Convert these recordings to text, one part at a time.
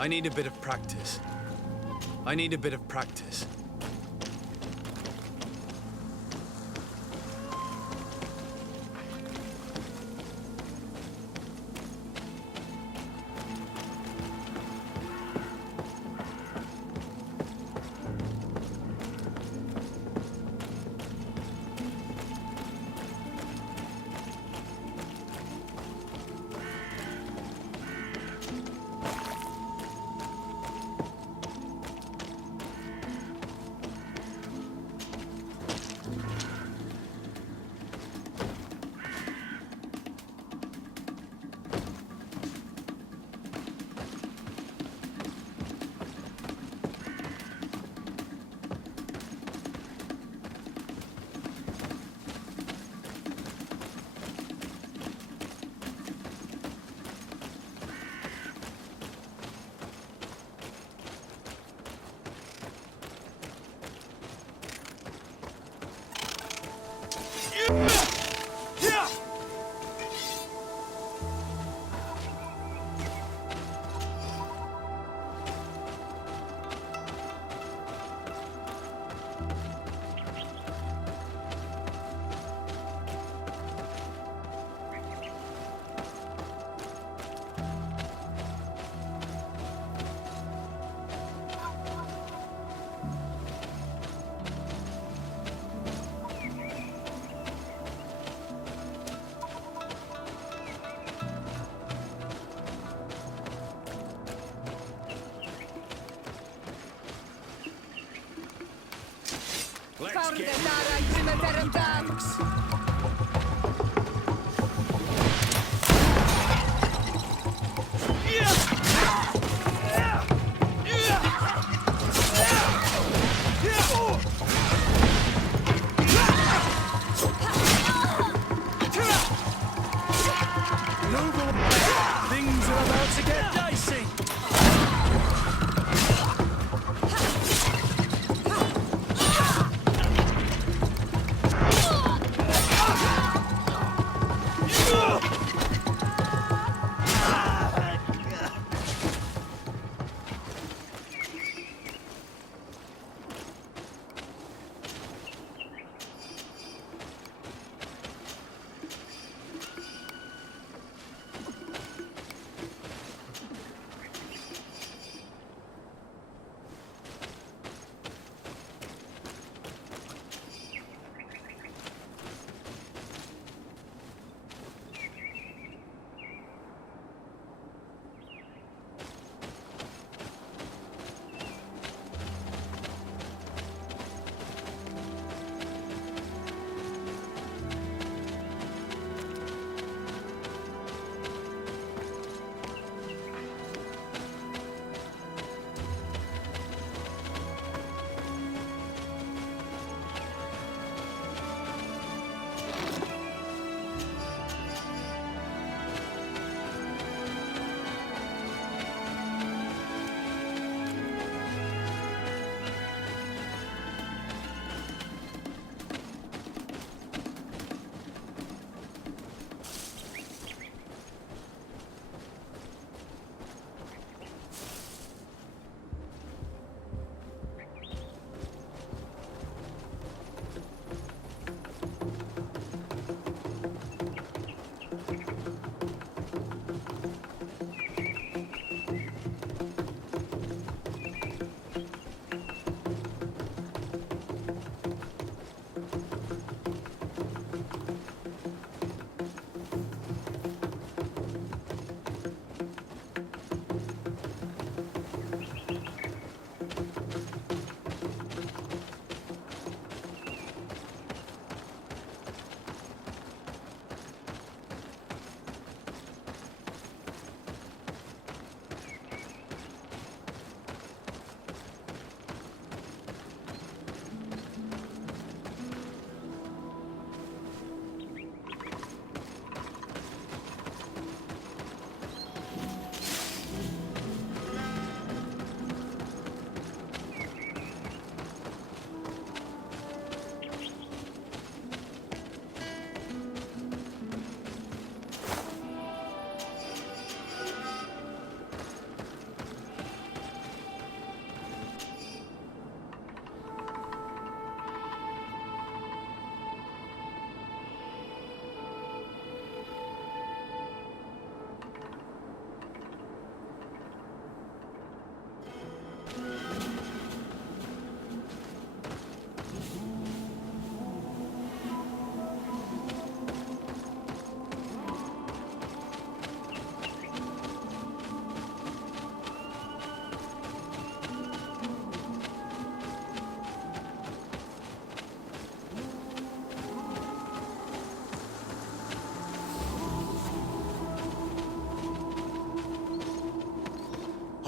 I need a bit of practice. I need a bit of practice. Things are about to get dicey.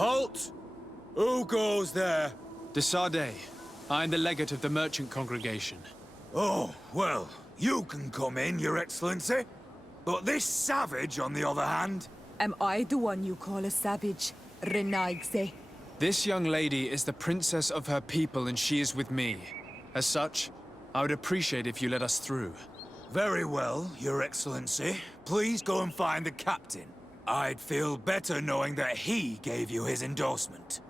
Halt! Who goes there? De Sardet. I am the legate of the merchant congregation. Oh, well, you can come in, Your Excellency. But this savage, on the other hand... Am I the one you call a savage, Renaigze? This young lady is the princess of her people and she is with me. As such, I would appreciate if you let us through. Very well, Your Excellency. Please go and find the captain. I'd feel better knowing that he gave you his endorsement.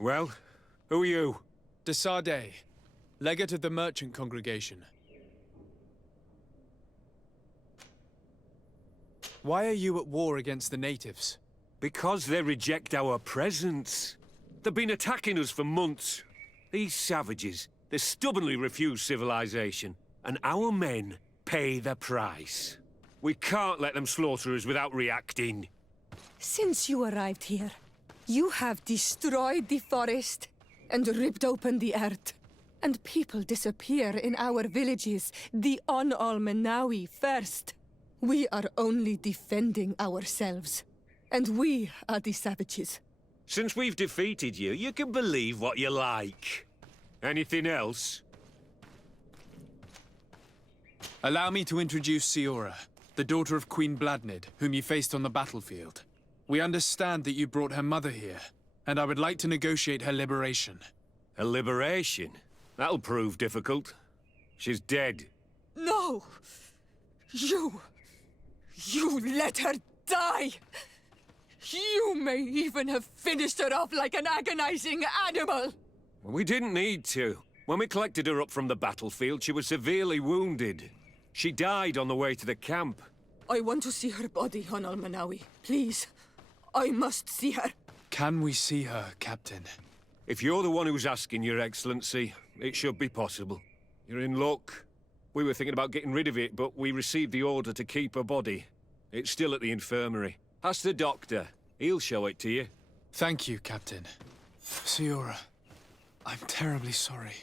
Well, who are you? De Sardet, legate of the merchant congregation. Why are you at war against the natives? Because they reject our presence. They've been attacking us for months. These savages, they stubbornly refuse civilization, and our men pay the price. We can't let them slaughter us without reacting. Since you arrived here, you have destroyed the forest and ripped open the earth. And people disappear in our villages, the Al-Menawi first. We are only defending ourselves. And we are the savages. Since we've defeated you, you can believe what you like. Anything else? Allow me to introduce Siora, the daughter of Queen Blanid, whom you faced on the battlefield. We understand that you brought her mother here, and I would like to negotiate her liberation. A liberation? That'll prove difficult. She's dead. No! You let her die! You may even have finished her off like an agonizing animal! We didn't need to. When we collected her up from the battlefield, she was severely wounded. She died on the way to the camp. I want to see her body, on Al-Menawi. Please. I must see her. Can we see her, Captain? If you're the one who's asking, Your Excellency, it should be possible. You're in luck. We were thinking about getting rid of it, but we received the order to keep her body. It's still at the infirmary. Ask the doctor. He'll show it to you. Thank you, Captain. Siora, I'm terribly sorry.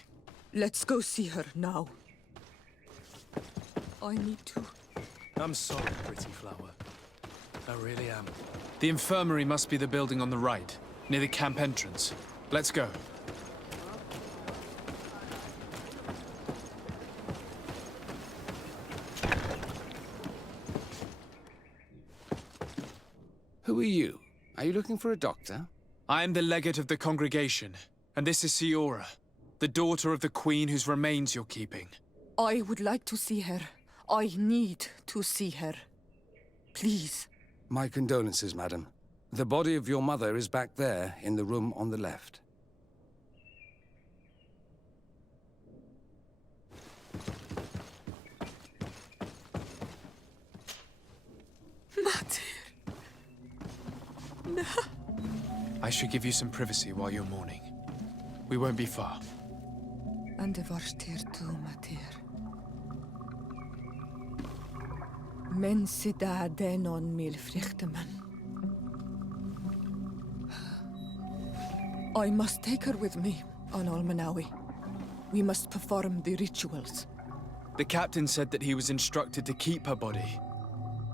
Let's go see her now. I need to. I'm sorry, pretty flower. I really am. The infirmary must be the building on the right, near the camp entrance. Let's go. Who are you? Are you looking for a doctor? I am the legate of the congregation, and this is Siora, the daughter of the queen whose remains you're keeping. I would like to see her. I need to see her. Please. My condolences, madam. The body of your mother is back there, in the room on the left. Mater. No. I should give you some privacy while you're mourning. We won't be far. And de varstir tu, Mater. Men sida denon mil frichteman. I must take her with me, on Al-Menawi. We must perform the rituals. The captain said that he was instructed to keep her body.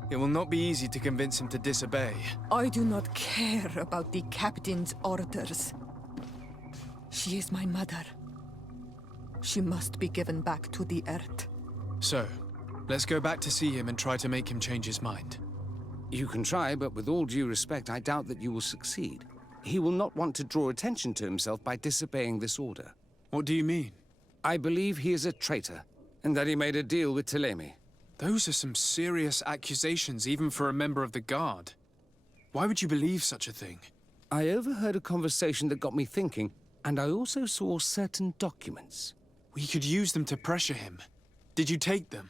It will not be easy to convince him to disobey. I do not care about the captain's orders. She is my mother. She must be given back to the earth. So, let's go back to see him and try to make him change his mind. You can try, but with all due respect, I doubt that you will succeed. He will not want to draw attention to himself by disobeying this order. What do you mean? I believe he is a traitor, and that he made a deal with Thélème. Those are some serious accusations, even for a member of the Guard. Why would you believe such a thing? I overheard a conversation that got me thinking, and I also saw certain documents. We could use them to pressure him. Did you take them?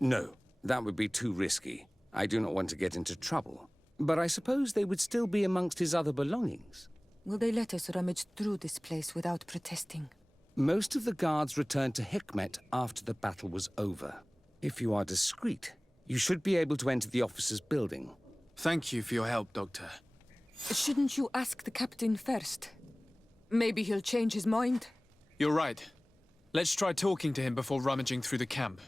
No, that would be too risky. I do not want to get into trouble. But I suppose they would still be amongst his other belongings. Will they let us rummage through this place without protesting? Most of the guards returned to Hikmet after the battle was over. If you are discreet, you should be able to enter the officer's building. Thank you for your help, Doctor. Shouldn't you ask the captain first? Maybe he'll change his mind. You're right. Let's try talking to him before rummaging through the camp.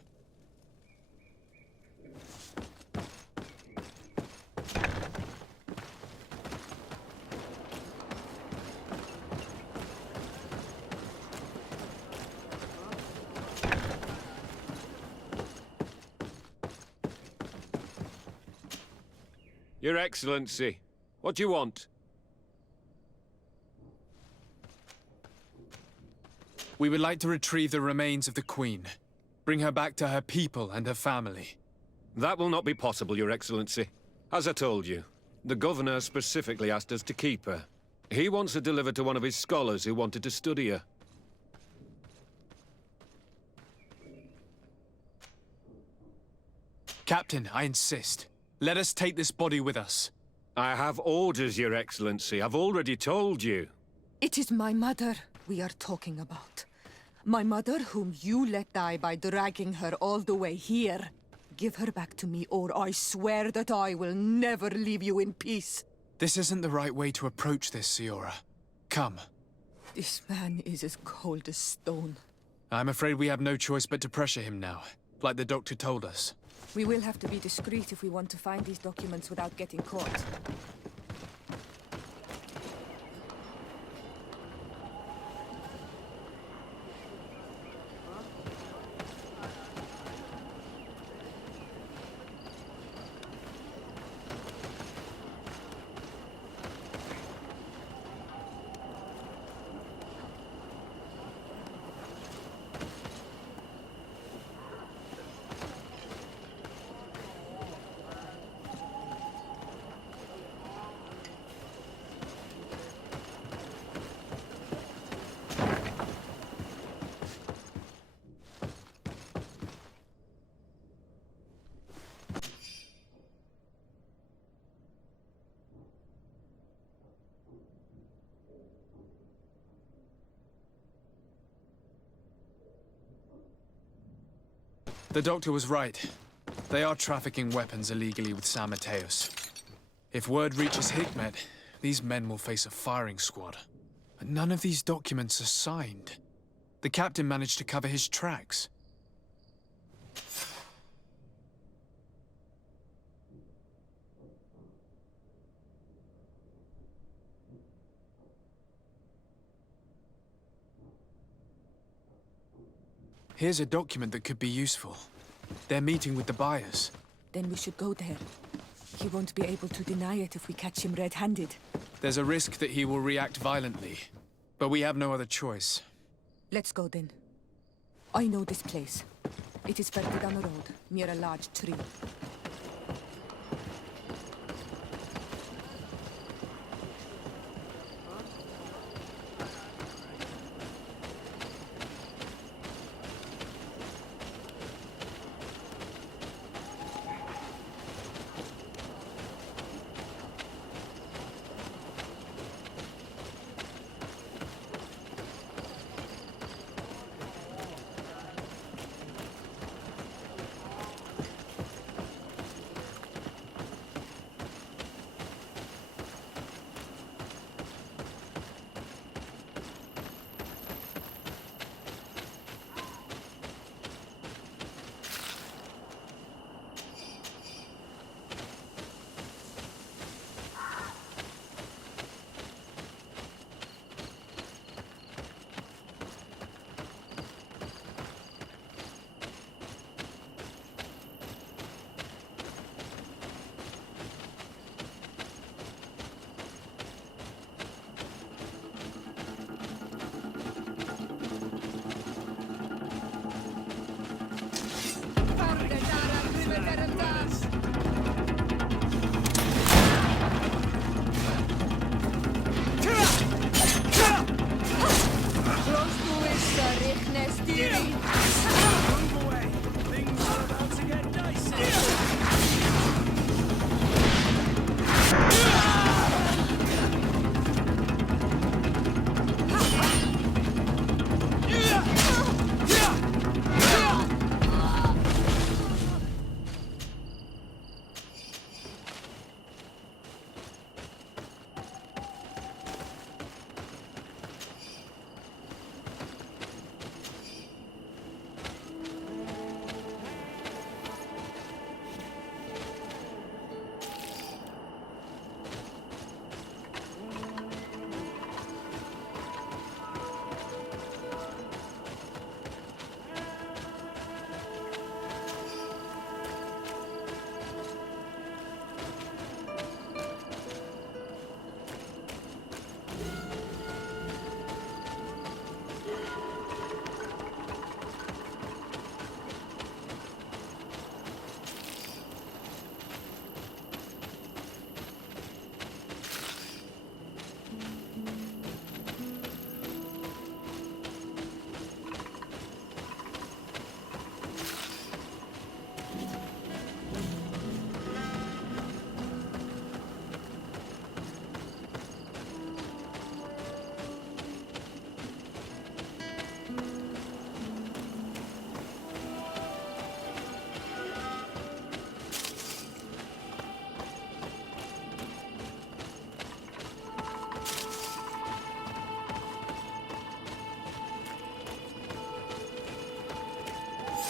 Your Excellency, what do you want? We would like to retrieve the remains of the Queen. Bring her back to her people and her family. That will not be possible, Your Excellency. As I told you, the Governor specifically asked us to keep her. He wants her delivered to one of his scholars who wanted to study her. Captain, I insist. Let us take this body with us. I have orders, Your Excellency. I've already told you. It is my mother we are talking about. My mother whom you let die by dragging her all the way here. Give her back to me, or I swear that I will never leave you in peace. This isn't the right way to approach this, Siora. Come. This man is as cold as stone. I'm afraid we have no choice but to pressure him now, like the doctor told us. We will have to be discreet if we want to find these documents without getting caught. The doctor was right. They are trafficking weapons illegally with San Mateos. If word reaches Hikmet, these men will face a firing squad. But none of these documents are signed. The captain managed to cover his tracks. Here's a document that could be useful. They're meeting with the buyers. Then we should go there. He won't be able to deny it if we catch him red-handed. There's a risk that he will react violently, but we have no other choice. Let's go then. I know this place. It is further down the road, near a large tree. steering. Move away. Things are about to get dicey.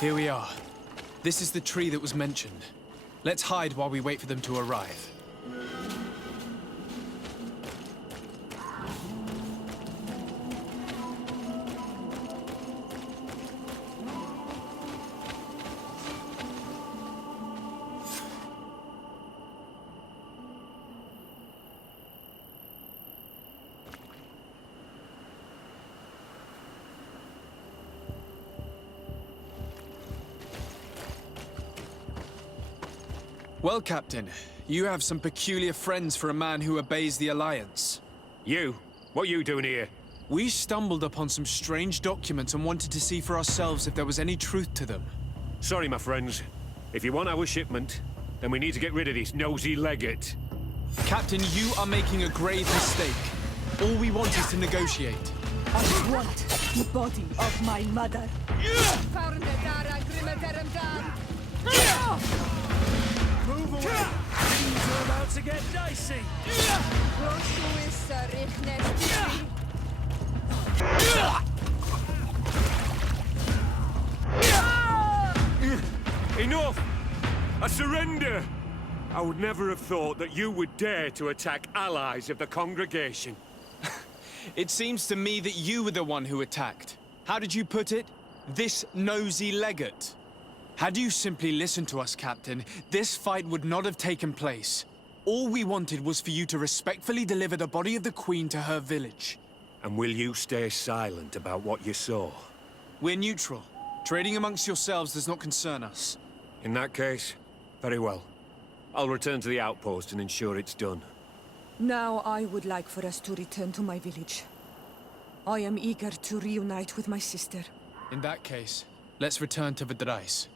Here we are. This is the tree that was mentioned. Let's hide while we wait for them to arrive. Well, Captain, you have some peculiar friends for a man who obeys the Alliance. You? What are you doing here? We stumbled upon some strange documents and wanted to see for ourselves if there was any truth to them. Sorry, my friends. If you want our shipment, then we need to get rid of this nosy legate. Captain, you are making a grave mistake. All we want is to negotiate. I want the body of my mother. Move away. Things are about to get dicey. Enough! I surrender! I would never have thought that you would dare to attack allies of the congregation. It seems to me that you were the one who attacked. How did you put it? This nosy legate. Had you simply listened to us, Captain, this fight would not have taken place. All we wanted was for you to respectfully deliver the body of the Queen to her village. And will you stay silent about what you saw? We're neutral. Trading amongst yourselves does not concern us. In that case, very well. I'll return to the outpost and ensure it's done. Now I would like for us to return to my village. I am eager to reunite with my sister. In that case, let's return to Vidrais.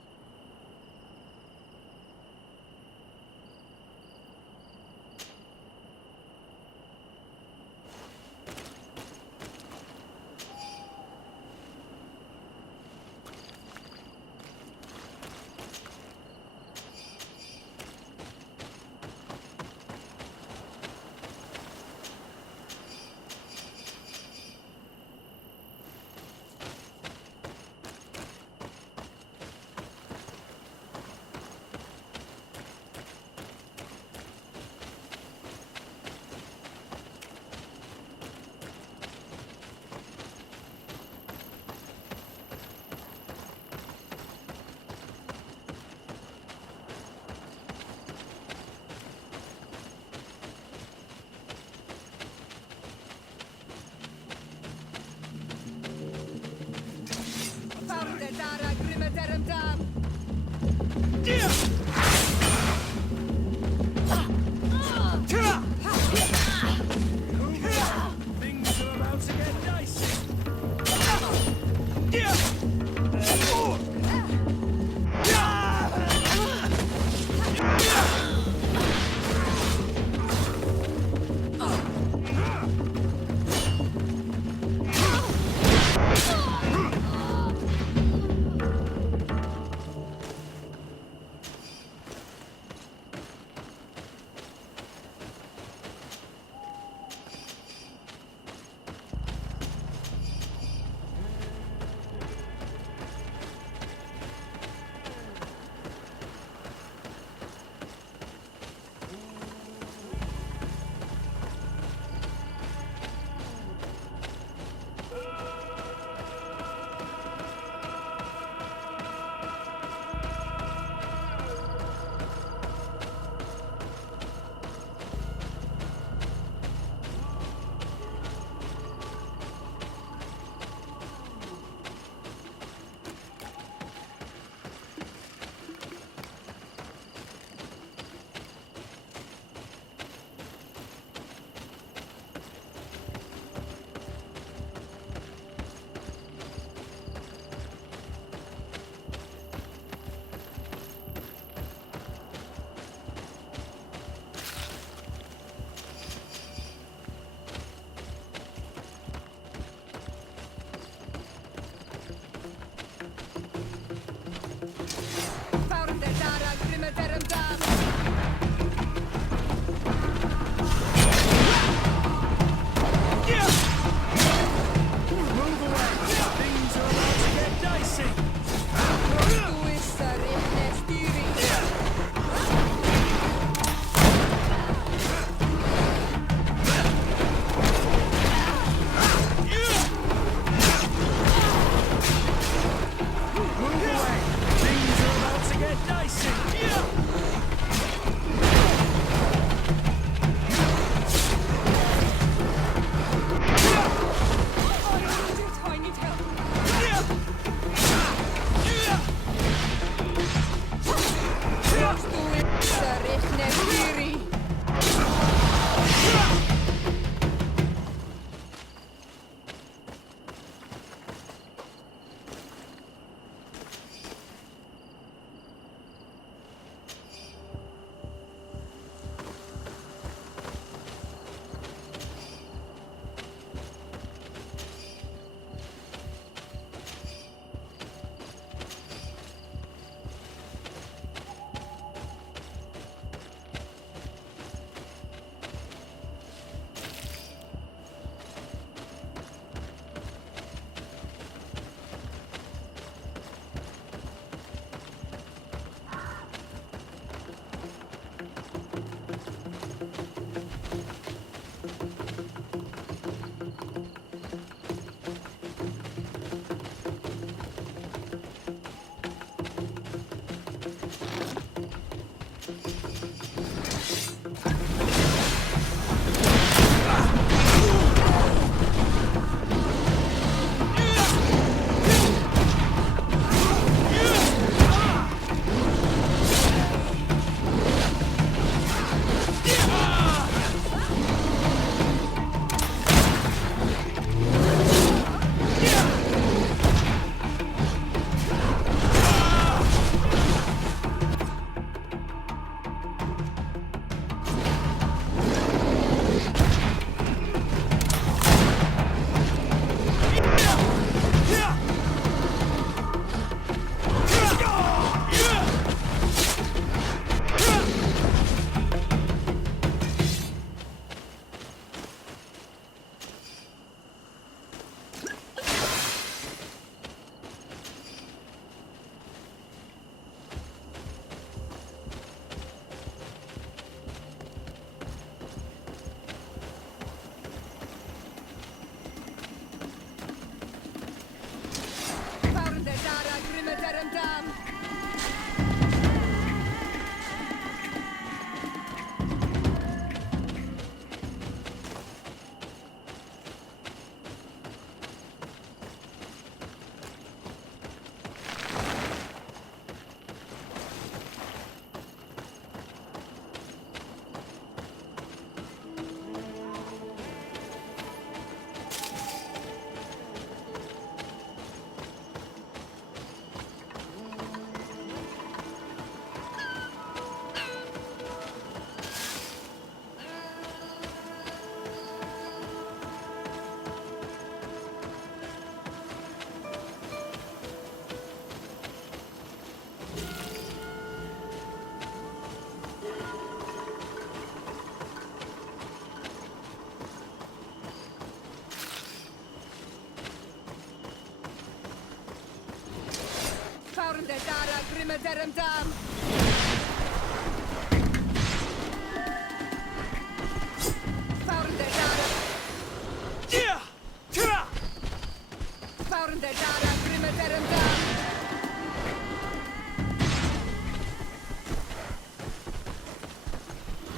Things are about to get dicey. Farnde dara grimederem dam. Farnde dara. Yeah! Tira! Farnde dara grimederem dam.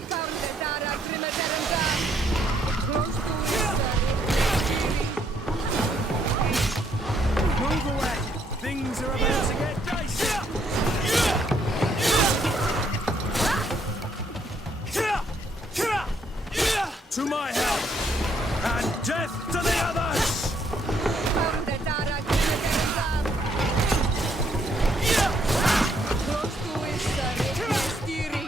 Farnde dara grimederem dam. Close to Move away! Things are about to get dicey! To my help! And death to the others! Farnde dara grimederem dam. Close to Stiri.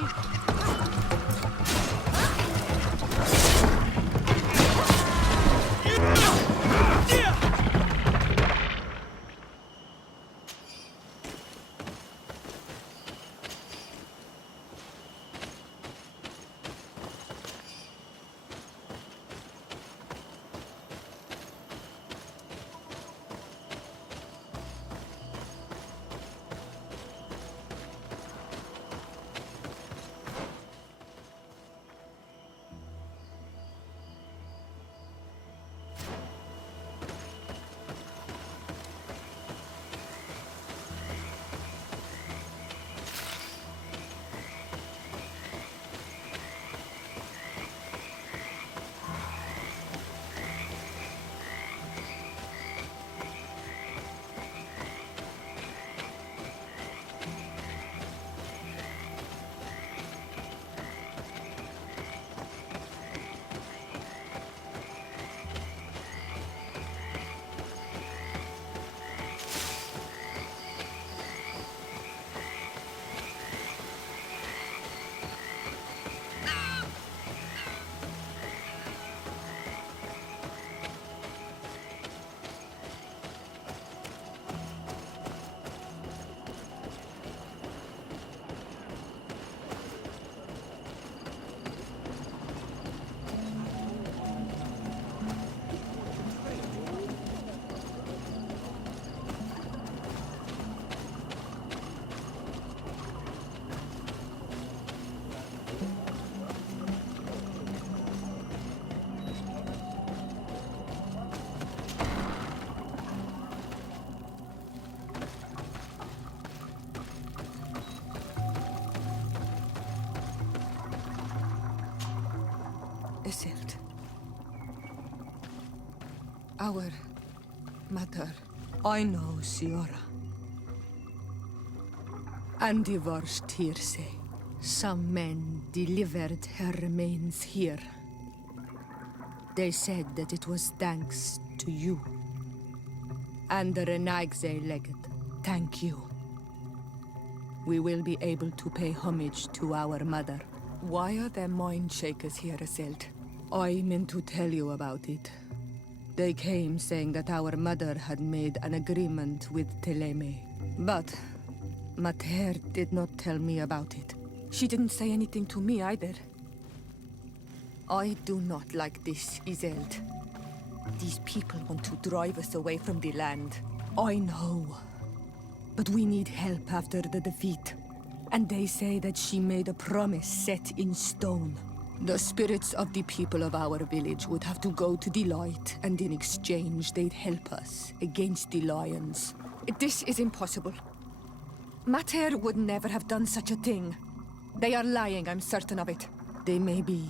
Isildt. Our mother. I know, Siora. And the worst hearsay. Some men delivered her remains here. They said that it was thanks to you. And the Renaigze legate, thank you. We will be able to pay homage to our mother. Why are there mind shakers here, Isildt? I meant to tell you about it. They came saying that our mother had made an agreement with Teleme. But Mater did not tell me about it. She didn't say anything to me either. I do not like this, Isildt. These people want to drive us away from the land. I know. But we need help after the defeat. And they say that she made a promise set in stone. The spirits of the people of our village would have to go to the light, and in exchange they'd help us against the lions. This is impossible. Mater would never have done such a thing. They are lying, I'm certain of it. They may be.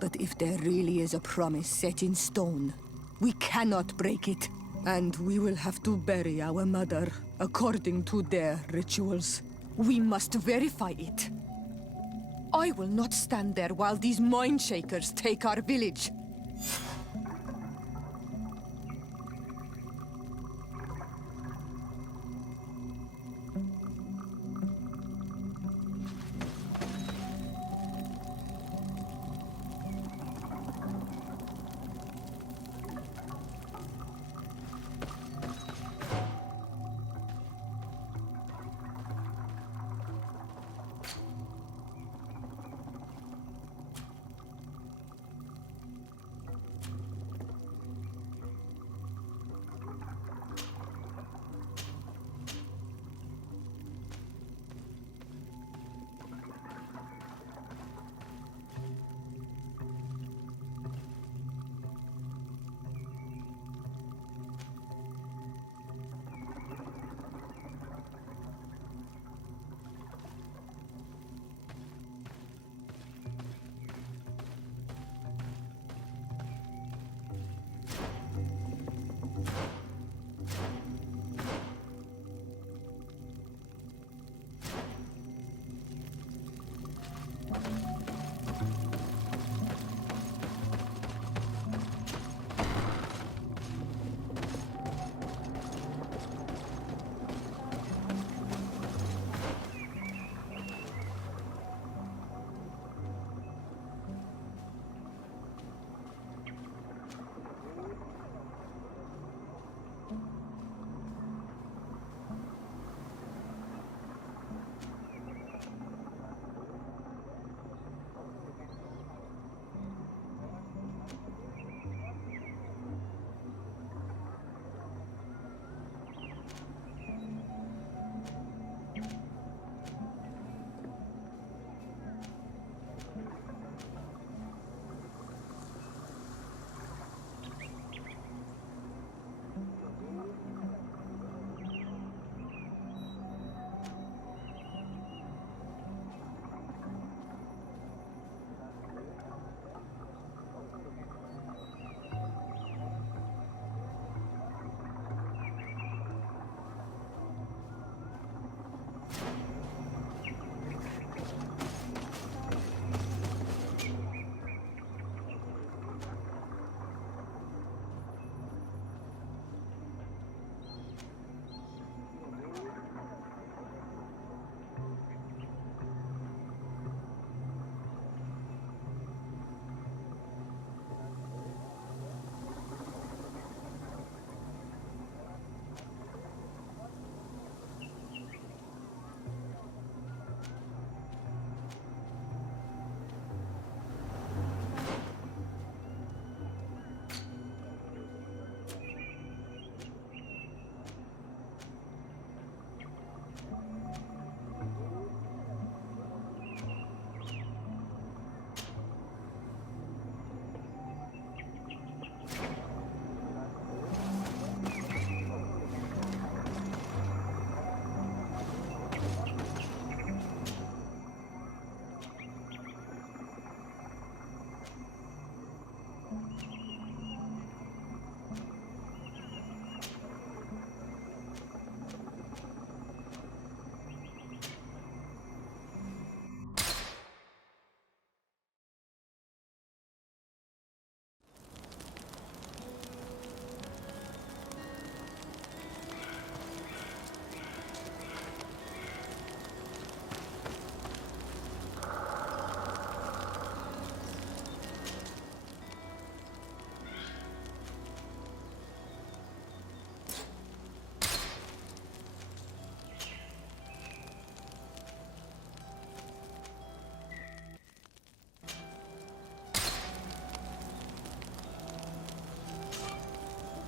But if there really is a promise set in stone, we cannot break it. And we will have to bury our mother according to their rituals. We must verify it. I will not stand there while these mind shakers take our village.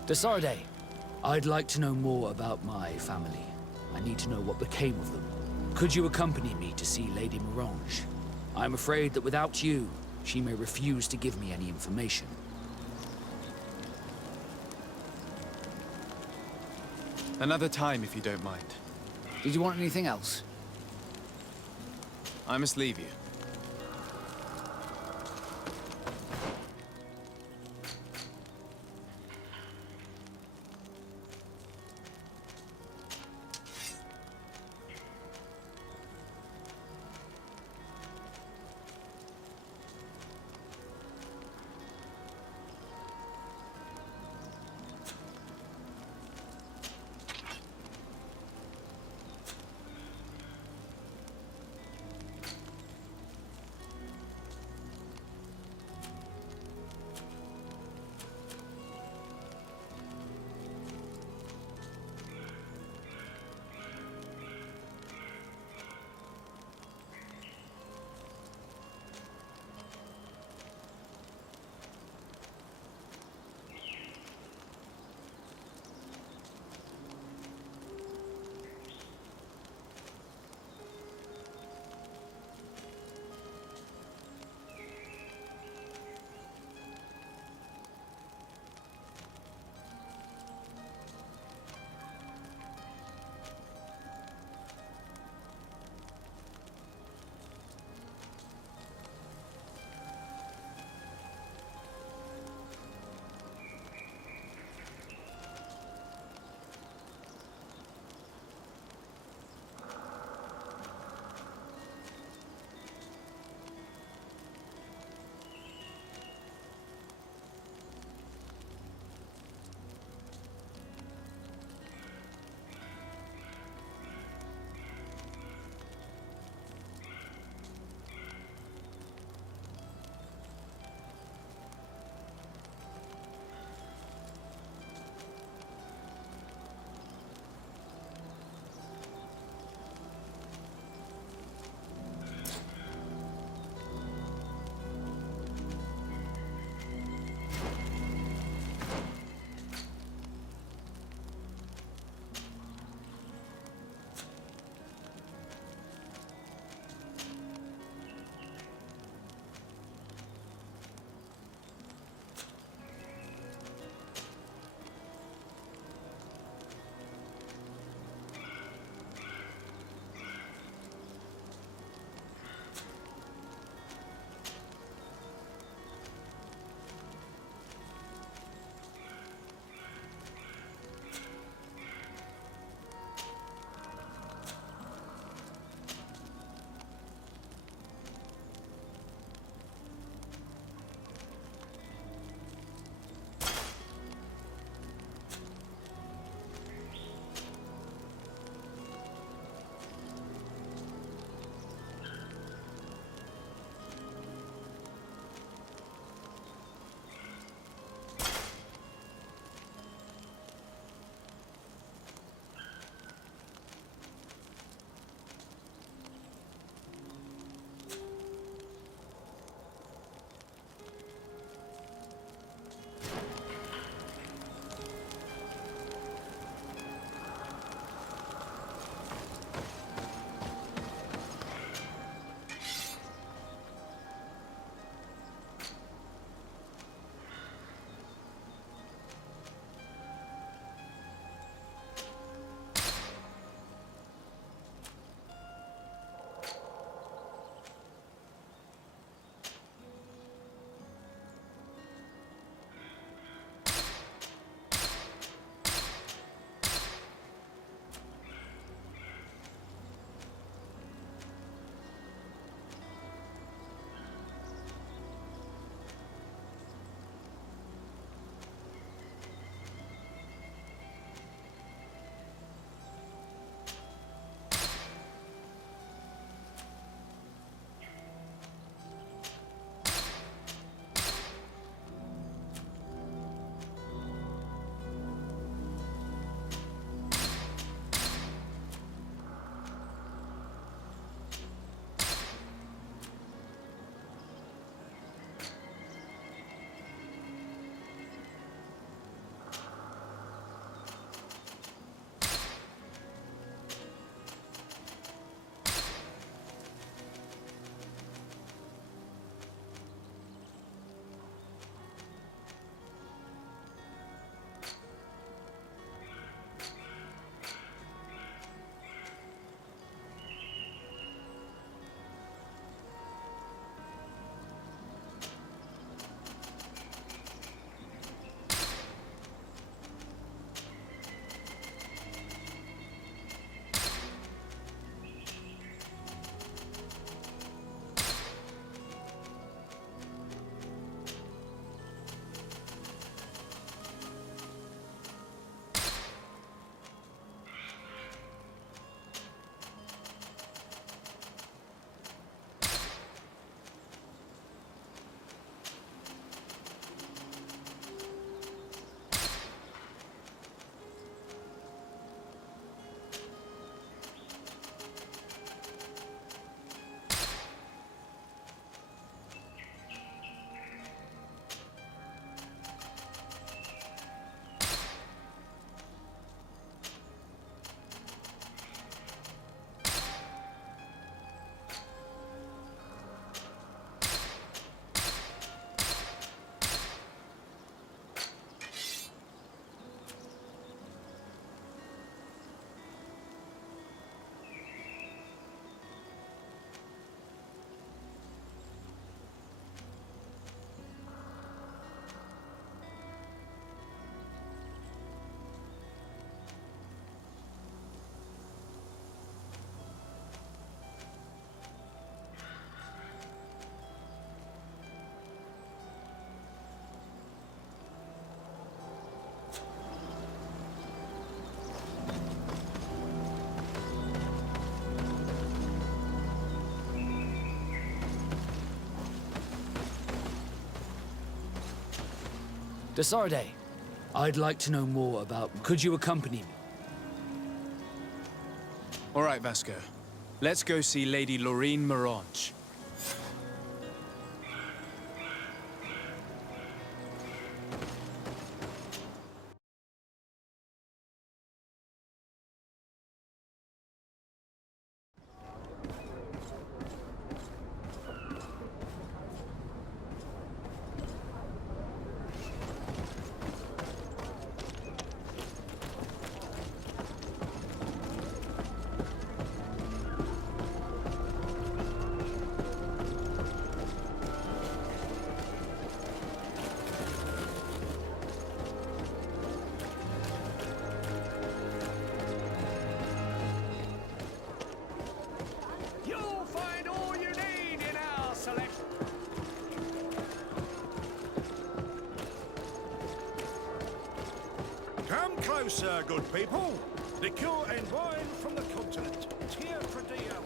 Desarde, I'd like to know more about my family. I need to know what became of them. Could you accompany me to see Lady Morange? I'm afraid that without you, she may refuse to give me any information. Another time, if you don't mind. Did you want anything else? I must leave you. Desarde, I'd like to know more about... Could you accompany me? All right, Vasco. Let's go see Lady Lady Morange. You'll find all you need in our selection. Come closer, good people. Liqueur and wine from the continent. Here for Dio.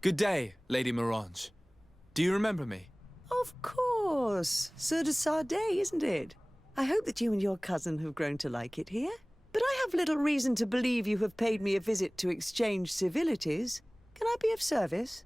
Good day, Lady Morange. Do you remember me? Of course. Sir de Sardet, isn't it? I hope that you and your cousin have grown to like it here. But I have little reason to believe you have paid me a visit to exchange civilities. Can I be of service?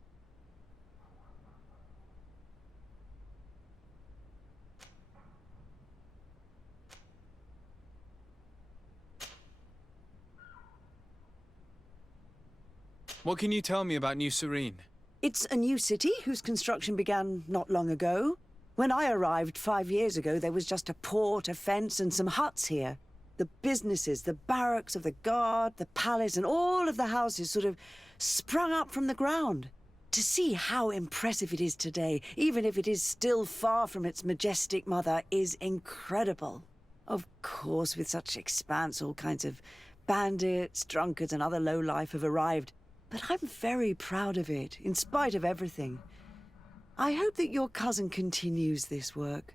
What can you tell me about New Serene? It's a new city whose construction began not long ago. When I arrived 5 years ago, there was just a port, a fence, and some huts here. The businesses, the barracks of the guard, the palace, and all of the houses sort of sprung up from the ground. To see how impressive it is today, even if it is still far from its majestic mother, is incredible. Of course, with such expanse, all kinds of bandits, drunkards, and other lowlife have arrived. But I'm very proud of it, in spite of everything. I hope that your cousin continues this work.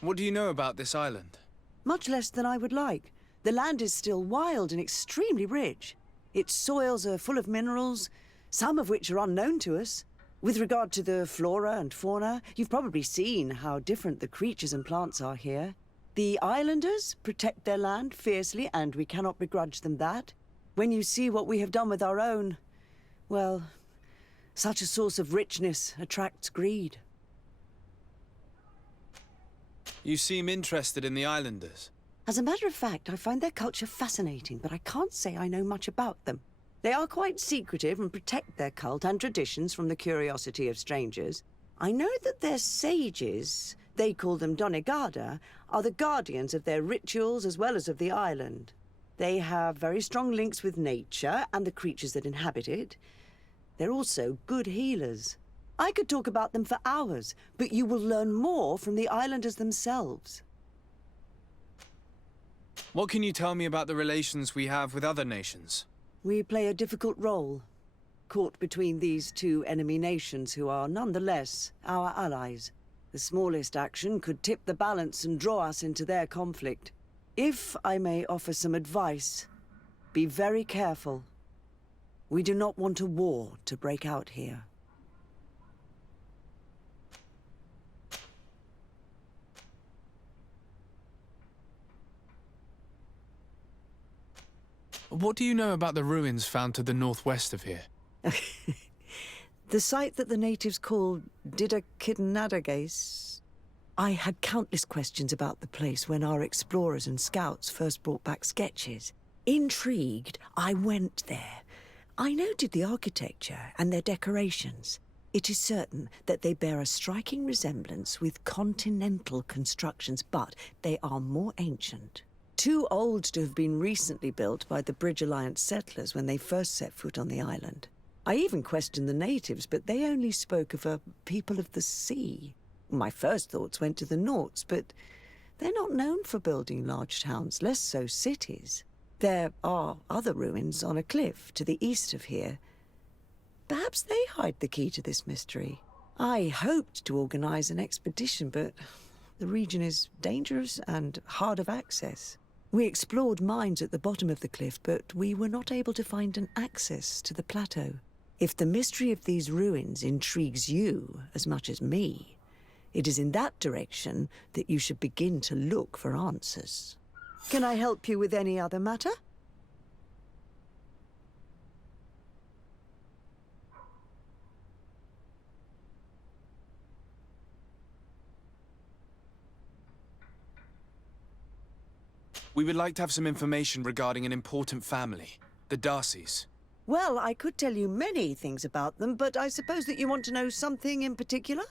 What do you know about this island? Much less than I would like. The land is still wild and extremely rich. Its soils are full of minerals, some of which are unknown to us. With regard to the flora and fauna, you've probably seen how different the creatures and plants are here. The islanders protect their land fiercely, and we cannot begrudge them that. When you see what we have done with our own, well, such a source of richness attracts greed. You seem interested in the islanders. As a matter of fact, I find their culture fascinating, but I can't say I know much about them. They are quite secretive and protect their cult and traditions from the curiosity of strangers. I know that their sages, they call them Donegada, are the guardians of their rituals as well as of the island. They have very strong links with nature and the creatures that inhabit it. They're also good healers. I could talk about them for hours, but you will learn more from the islanders themselves. What can you tell me about the relations we have with other nations? We play a difficult role, caught between these two enemy nations who are nonetheless our allies. The smallest action could tip the balance and draw us into their conflict. If I may offer some advice, be very careful. We do not want a war to break out here. What do you know about the ruins found to the northwest of here? The site that the natives call Didakidnadagase. I had countless questions about the place when our explorers and scouts first brought back sketches. Intrigued, I went there. I noted the architecture and their decorations. It is certain that they bear a striking resemblance with continental constructions, but they are more ancient. Too old to have been recently built by the Bridge Alliance settlers when they first set foot on the island. I even questioned the natives, but they only spoke of a people of the sea. My first thoughts went to the Nauts, but they're not known for building large towns, less so cities. There are other ruins on a cliff to the east of here. Perhaps they hide the key to this mystery. I hoped to organize an expedition, but the region is dangerous and hard of access. We explored mines at the bottom of the cliff, but we were not able to find an access to the plateau. If the mystery of these ruins intrigues you as much as me, it is in that direction that you should begin to look for answers. Can I help you with any other matter? We would like to have some information regarding an important family, the Darcys. Well, I could tell you many things about them, but I suppose that you want to know something in particular?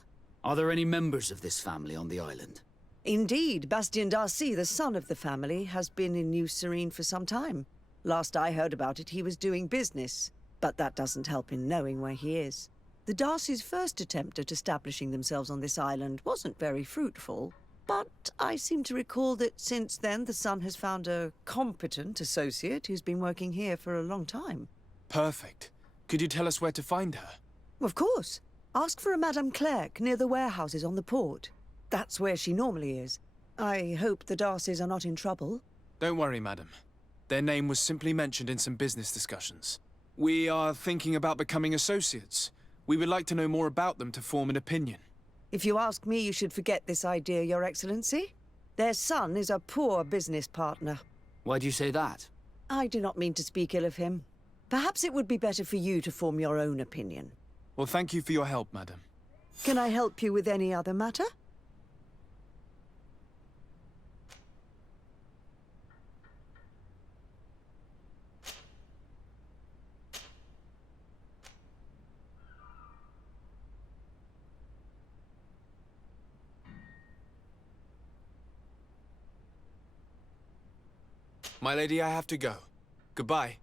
Are there any members of this family on the island? Indeed, Bastien Darcy, the son of the family, has been in New Serene for some time. Last I heard about it, he was doing business, but that doesn't help in knowing where he is. The Darcys' first attempt at establishing themselves on this island wasn't very fruitful, but I seem to recall that since then the son has found a competent associate who's been working here for a long time. Perfect. Could you tell us where to find her? Of course. Ask for a Madame Clerc near the warehouses on the port. That's where she normally is. I hope the Darcys are not in trouble. Don't worry, madam. Their name was simply mentioned in some business discussions. We are thinking about becoming associates. We would like to know more about them to form an opinion. If you ask me, you should forget this idea, Your Excellency. Their son is a poor business partner. Why do you say that? I do not mean to speak ill of him. Perhaps it would be better for you to form your own opinion. Well, thank you for your help, madam. Can I help you with any other matter? My lady, I have to go. Goodbye.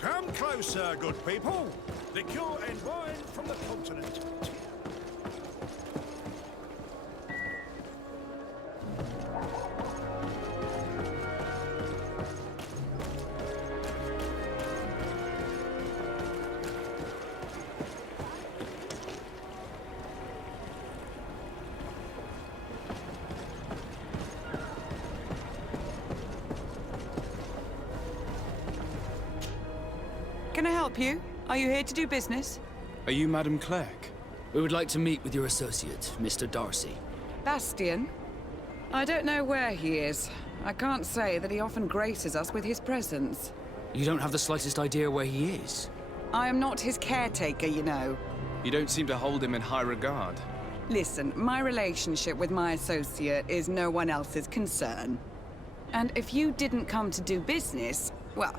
Come closer, good people. Liqueur and wine from the continent. Can I help you? Are you here to do business? Are you Madame Clerc? We would like to meet with your associate, Mr. Darcy. Bastien? I don't know where he is. I can't say that he often graces us with his presence. You don't have the slightest idea where he is? I am not his caretaker, you know. You don't seem to hold him in high regard. Listen, my relationship with my associate is no one else's concern. And if you didn't come to do business, well...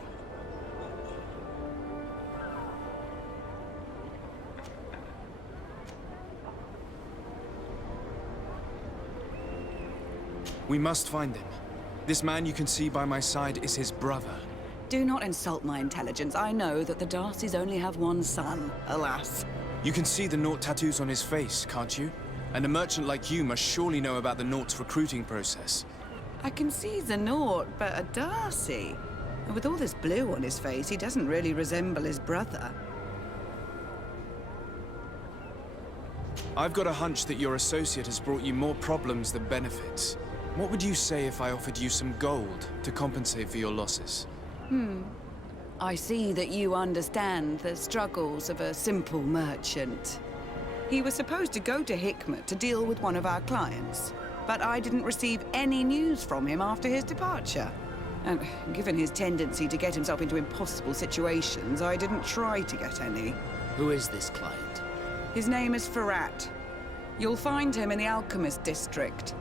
We must find him. This man you can see by my side is his brother. Do not insult my intelligence. I know that the Darcys only have one son, alas. You can see the Naught tattoos on his face, can't you? And a merchant like you must surely know about the Naught's recruiting process. I can see the Naught, but a Darcy. And with all this blue on his face, he doesn't really resemble his brother. I've got a hunch that your associate has brought you more problems than benefits. What would you say if I offered you some gold to compensate for your losses? I see that you understand the struggles of a simple merchant. He was supposed to go to Hikmet to deal with one of our clients, but I didn't receive any news from him after his departure. And given his tendency to get himself into impossible situations, I didn't try to get any. Who is this client? His name is Ferhat. You'll find him in the Alchemist District.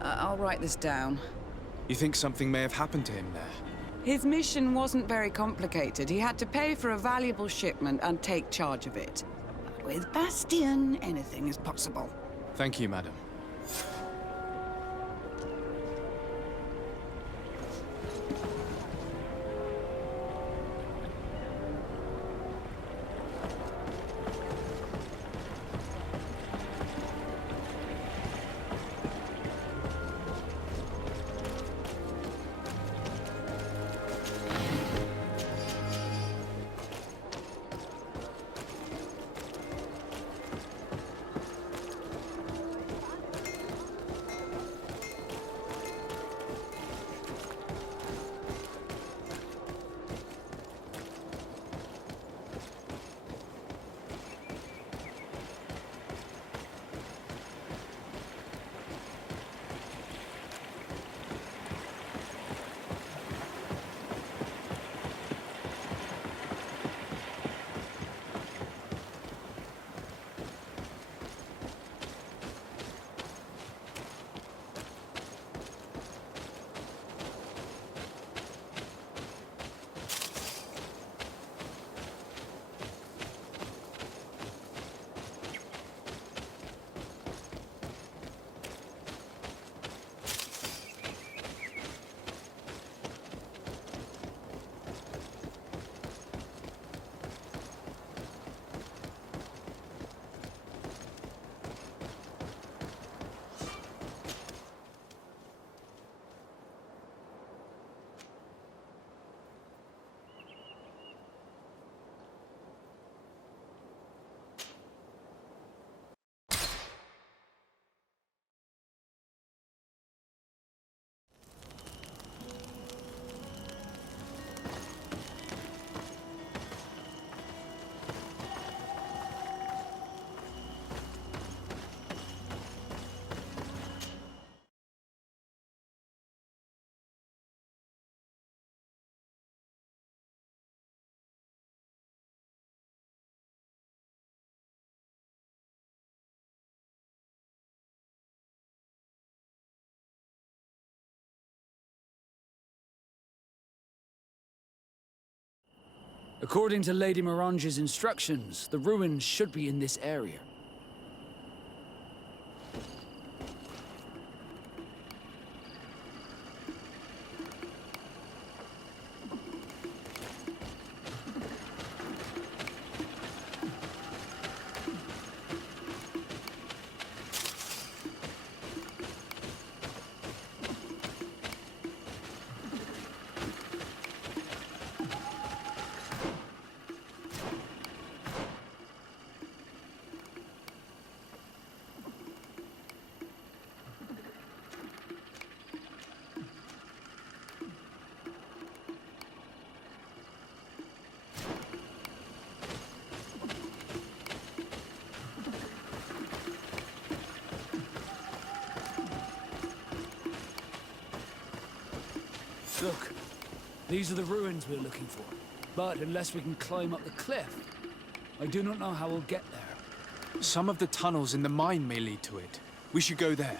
I'll write this down. You think something may have happened to him there? His mission wasn't very complicated. He had to pay for a valuable shipment and take charge of it. With Bastion, anything is possible. Thank you, madam. According to Lady Morange's instructions, the ruins should be in this area. Look, these are the ruins we're looking for. But unless we can climb up the cliff, I do not know how we'll get there. Some of the tunnels in the mine may lead to it. We should go there.